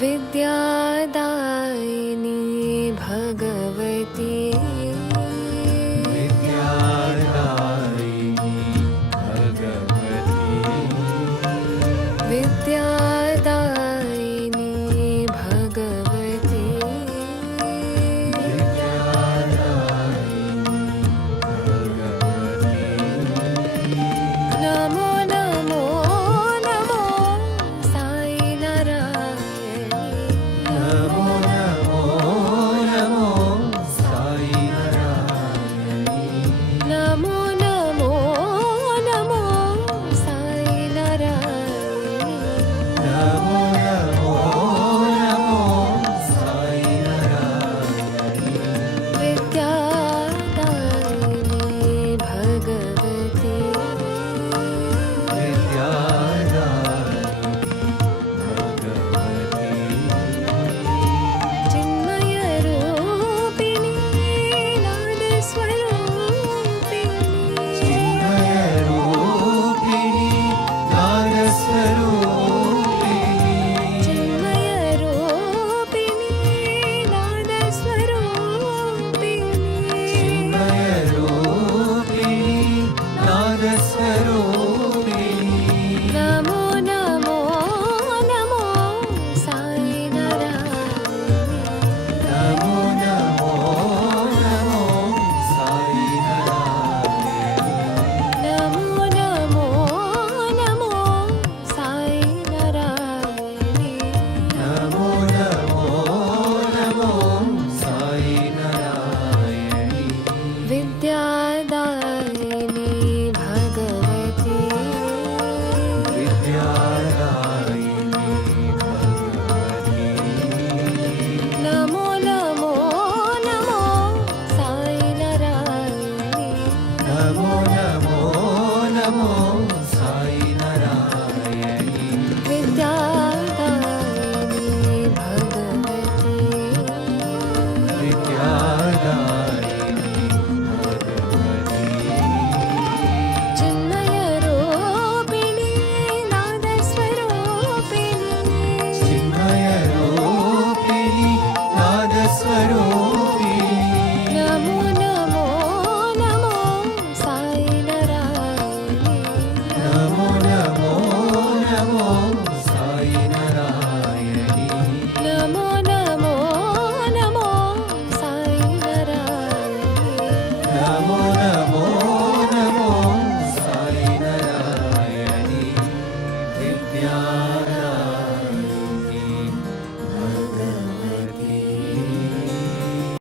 विद्यादायिनी भगवती विद्यादायिनी भगवती विद्यादायिनी भगवती नमो नमो नमो साई नारायणी नमो नमो नमो साई नारायणी नमो नमो नमो साई नारायणी नमो नमो नमो साई नारायणी विद्यादायिनी भगवती चिन्मय रूपिणी नाद स्वरूपिणी चिन्मय रूपिणी नाद स्वरूपिणी नमो नमो नमो साई नारायणी नमो नमो नमो साई नारायणी नमो नमो नमो साई नारायणी नमो नमो नमो साई नारायणी विद्यादायिनी भगवती विद्यादायिनी भगवती नमो नमो नमो साई नारायणी नमो नमो नमो साई नारायणी विद्यादायिनी भगवती विद्यादायिनी भगवती चिन्मय रूपिणी नाद स्वरूपिणी चिन्मयरूपिणी नादस्वरूपिणी नमो नमो नमो साई नारायणी नमो नमो नमो साई